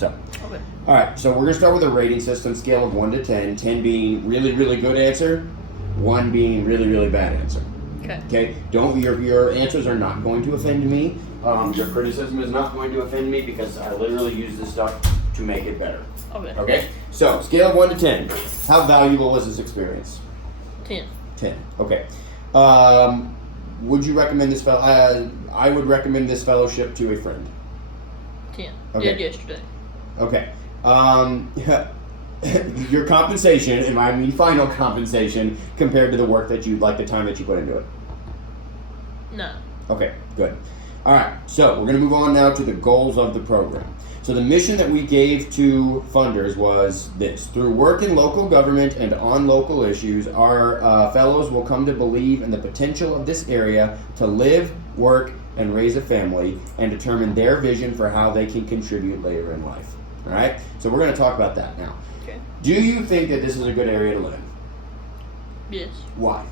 So, Okay. all right. So we're gonna start with a rating system scale of 1 to 10. 10 being really, really good answer, 1 being really, really bad answer. Okay. Okay. Don't your answers are not going to offend me. Your criticism is not going to offend me because I literally use this stuff to make it better. Okay. Okay. So scale of 1 to 10. How valuable was this experience? 10. 10. Okay. Would you recommend this I would recommend this fellowship to a friend. 10. Okay. Did yesterday. Okay. Your compensation, and I mean final compensation, compared to the work that the time that you put into it. No. Okay, good. All right, so we're going to move on now to the goals of the program. So the mission that we gave to funders was this: through work in local government and on local issues, our fellows will come to believe in the potential of this area to live, work, and raise a family, and determine their vision for how they can contribute later in life. All right, so we're going to talk about that now. Okay. Do you think that this is a good area to live in? Yes. Why?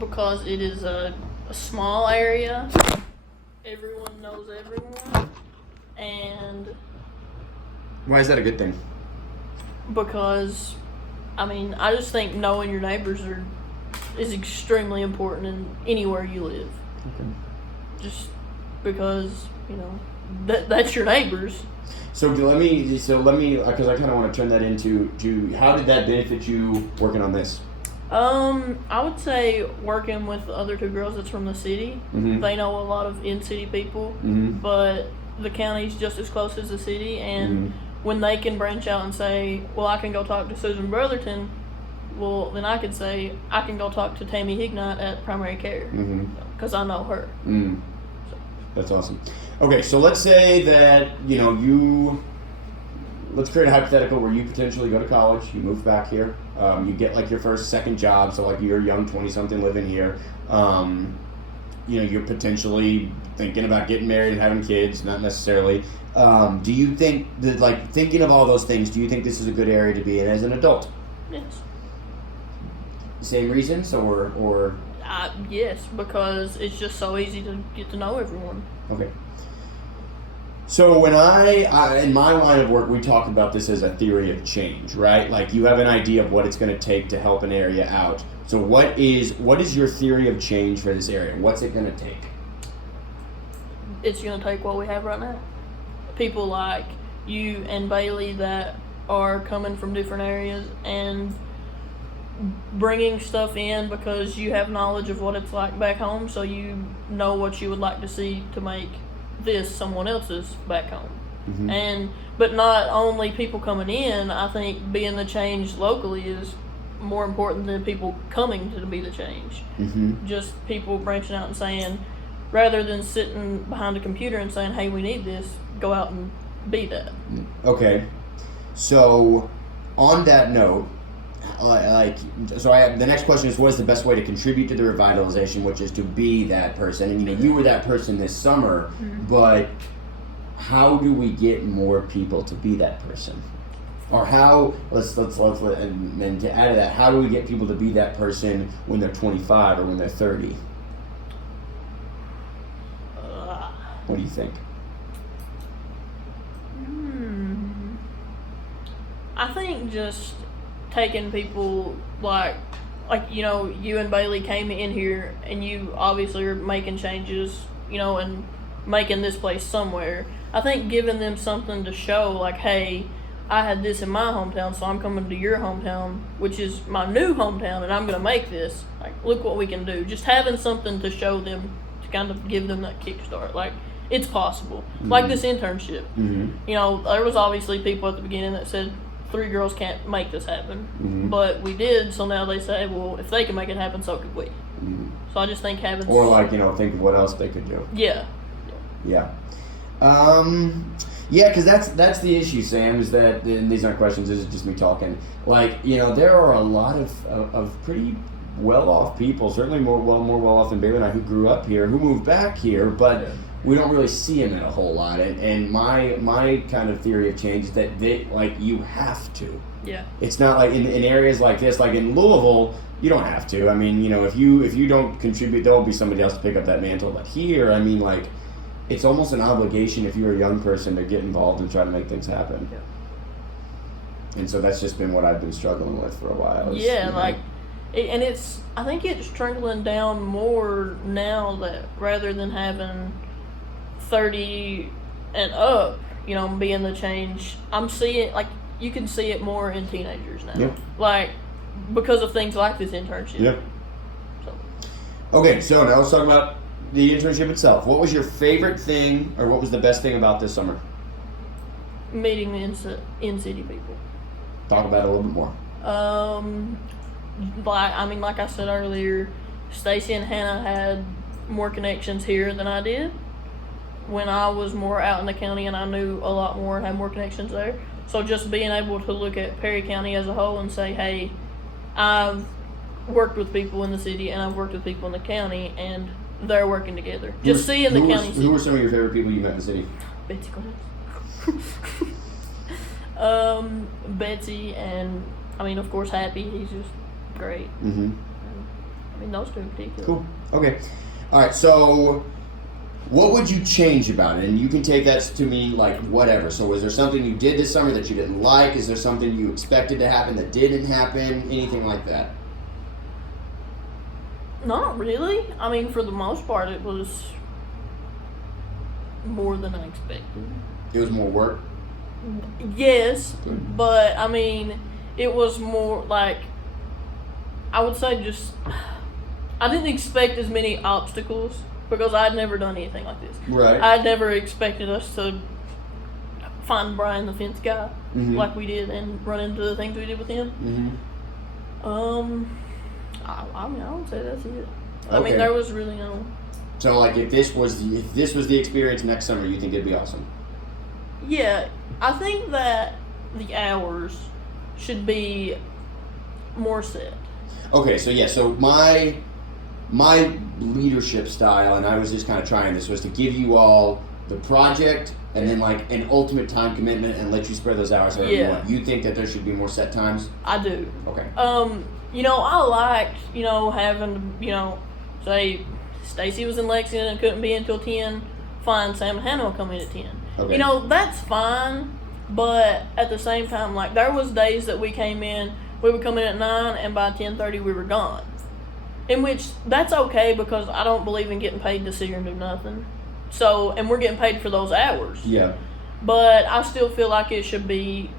Because it is a small area. Everyone knows everyone. And Why is that a good thing? because, I just think knowing your neighbors is extremely important in anywhere you live. Okay. Just because, that's your neighbors. So let me, because I kind of want to turn that into how did that benefit you working on this? I would say working with the other 2 girls that's from the city. Mhm. They know a lot of in-city people, Mhm. but the county's just as close as the city, and Mhm. when they can branch out and say, well, I can go talk to Susan Brotherton, well, then I could say, I can go talk to Tammy Hignott at Primary Care, Mm-hmm. because I know her. Mm. That's awesome. Okay, so let's say that let's create a hypothetical where you potentially go to college, you move back here, you get like your second job, so like you're a young 20-something living here. You're potentially thinking about getting married and having kids, not necessarily. Do you think that, like, thinking of all those things, do you think this is a good area to be in as an adult? Yes. Same reasons, or Yes, because it's just so easy to get to know everyone. okay. So when I in my line of work, we talk about this as a theory of change, right? Like you have an idea of what it's going to take to help an area out. So what is your theory of change for this area? What's it going to take? It's going to take what we have right now. People like you and Bailey that are coming from different areas and bringing stuff in because you have knowledge of what it's like back home, so you know what you would like to see to make this someone else's back home. Mm-hmm. But not only people coming in, I think being the change locally is more important than people coming to be the change. Mm-hmm. Just people branching out and saying, rather than sitting behind a computer and saying, hey, we need this, go out and be that. Okay. So on that note, the next question is, what is the best way to contribute to the revitalization, which is to be that person? And you were that person this summer, Mm-hmm. but how do we get more people to be that person? Or how and to add to that, how do we get people to be that person when they're 25 or when they're 30? What do you think? I think just taking people like you and Bailey came in here and you obviously are making changes, and making this place somewhere. I think giving them something to show, like, hey, I had this in my hometown, so I'm coming to your hometown, which is my new hometown, and I'm going to make this. Like, look what we can do. Just having something to show them, to kind of give them that kickstart. Like, it's possible. Mm-hmm. Like this internship. Mm-hmm. There was obviously people at the beginning that said 3 girls can't make this happen. Mm-hmm. But we did, so now they say, well, if they can make it happen, so could we. Mm-hmm. So I just think having... Or think of what else they could do. Yeah. Yeah. Because that's the issue, Sam, is that, and these aren't questions, this is just me talking, there are a lot of pretty well-off people, certainly more well-off than Bailey and I, who grew up here, who moved back here, but we don't really see them in a whole lot, and my kind of theory of change is that you have to. Yeah. It's not like in areas like this, like in Louisville, you don't have to. If you don't contribute, there'll be somebody else to pick up that mantle, but here, it's almost an obligation if you're a young person to get involved and try to make things happen. Yeah. And so that's just been what I've been struggling with for a while. is, Yeah, you know, like, and I think it's trickling down more now that rather than having 30 and up, being the change, I'm seeing, like, you can see it more in teenagers now. Yeah. Like, because of things like this internship. Yeah. So, Okay, so now let's talk about the internship itself. What was your favorite thing, or what was the best thing about this summer? meeting the in-city people. Talk about it a little bit more. Like I said earlier, Stacy and Hannah had more connections here than I did. When I was more out in the county and I knew a lot more and had more connections there. So just being able to look at Perry County as a whole and say, hey, I've worked with people in the city and I've worked with people in the county and they're working together. Just seeing the county. Who were some of your favorite people you met in the city? Betsy Betsy and of course Happy. He's just great. Mm-hmm. Those two in particular. Cool. Okay. All right. So, what would you change about it? And you can take that to mean like whatever. So, was there something you did this summer that you didn't like? Is there something you expected to happen that didn't happen? Anything like that? Not really. For the most part, it was more than I expected. It was more work. Yes, Good. but it was more like, I would say just, I didn't expect as many obstacles because I'd never done anything like this. Right. I'd never expected us to find Brian the fence guy Mhm. like we did and run into the things we did with him. Mm-hmm. I would say that's it. Okay. There was really no. So, like, if this was the experience next summer, you think it'd be awesome? Yeah, I think that the hours should be more set. Okay, so yeah, so my leadership style, and I was just kind of trying this, was to give you all the project and then like an ultimate time commitment and let you spread those hours however you Yeah. want. You think that there should be more set times? I do. Okay. I liked, having, say Stacy was in Lexington and couldn't be in until 10, fine, Sam and Hannah will come in at 10. Okay. That's fine, but at the same time, like, there was days that we came in, we would come in at 9, and by 10:30 we were gone. In which, that's okay, because I don't believe in getting paid to sit here and do nothing. So, and we're getting paid for those hours. Yeah. But I still feel like it should be,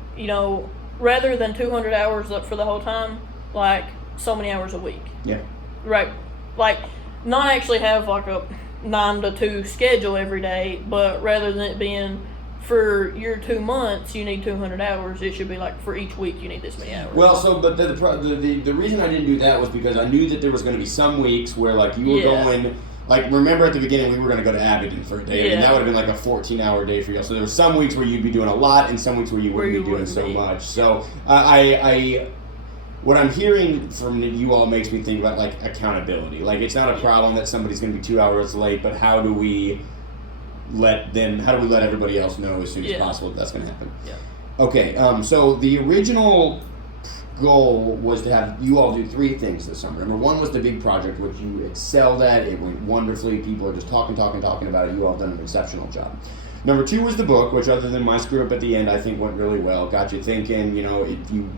rather than 200 hours for the whole time, like, so many hours a week. Yeah. Right. Like, not actually have like a 9 to 2 schedule every day, but rather than it being for your 2 months you need 200 hours, it should be like for each week you need this many hours. Well, so but the reason I didn't do that was because I knew that there was going to be some weeks where like you were Yeah. going. Like, remember at the beginning we were going to go to Abingdon for a day, and Yeah. that would have been like a 14-hour day for you. So there were some weeks where you'd be doing a lot, and some weeks where you wouldn't be doing so much. So what I'm hearing from you all makes me think about like accountability. Like, it's not a problem that somebody's going to be 2 hours late, but how do we let everybody else know as soon as Yeah. possible that that's going to happen? Yeah. Okay, so the original goal was to have you all do 3 things this summer. Number 1 was the big project, which you excelled at. It went wonderfully. People are just talking about it. You all done an exceptional job. Number 2 was the book, which other than my screw up at the end, I think went really well. Got you thinking, if you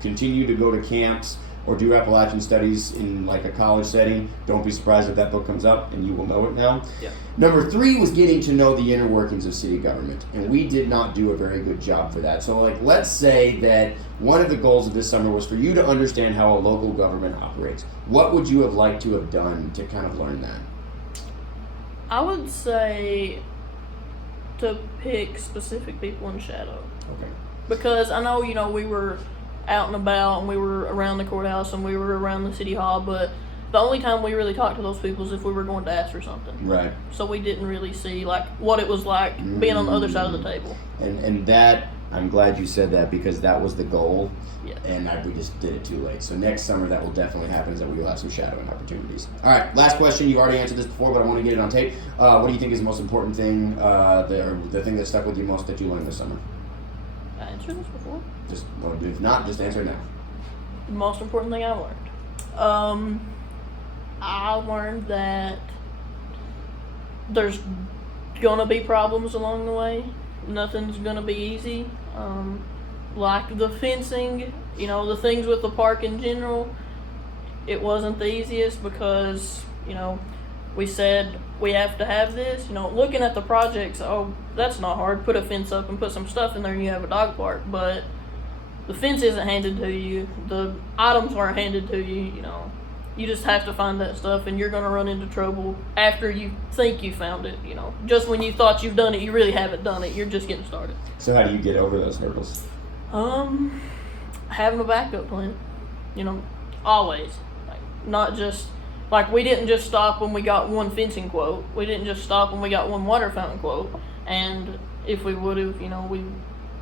continue to go to camps or do Appalachian studies in like a college setting, don't be surprised if that book comes up and you will know it now. Yeah. Number 3 was getting to know the inner workings of city government, and we did not do a very good job for that. So, like, let's say that one of the goals of this summer was for you to understand how a local government operates. What would you have liked to have done to kind of learn that? I would say to pick specific people in shadow. Okay. Because I know, we were out and about and we were around the courthouse and we were around the city hall, but the only time we really talked to those people is if we were going to ask for something. Right. So we didn't really see like what it was like being on the other side of the table. And that, I'm glad you said that, because that was the goal. Yeah. And we just did it too late. So next summer that will definitely happen, is that we will have some shadowing opportunities. All right, last question. You already answered this before, but I want to get it on tape. What do you think is the most important thing, the thing that stuck with you most that you learned this summer? I answered this before. If not, just answer now. The most important thing I learned. I learned that there's gonna be problems along the way. Nothing's gonna be easy. Like the fencing, you know, the things with the park in general, it wasn't the easiest because, you know, we said we have to have this. You know, looking at the projects, oh, that's not hard. Put a fence up and put some stuff in there and you have a dog park. But the fence isn't handed to you. The items aren't handed to you, you know. You just have to find that stuff, and you're going to run into trouble after you think you found it, you know. Just when you thought you've done it, you really haven't done it. You're just getting started. So how do you get over those hurdles? Having a backup plan, you know, always. Like, not just, like, we didn't just stop when we got one fencing quote. We didn't just stop when we got one water fountain quote. And if we would have, you know, we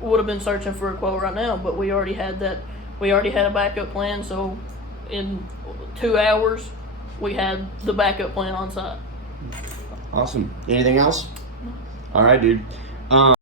would have been searching for a quote right now, but we already had that. We already had a backup plan, so in 2 hours, we had the backup plan on site. Awesome. Anything else? All right, dude.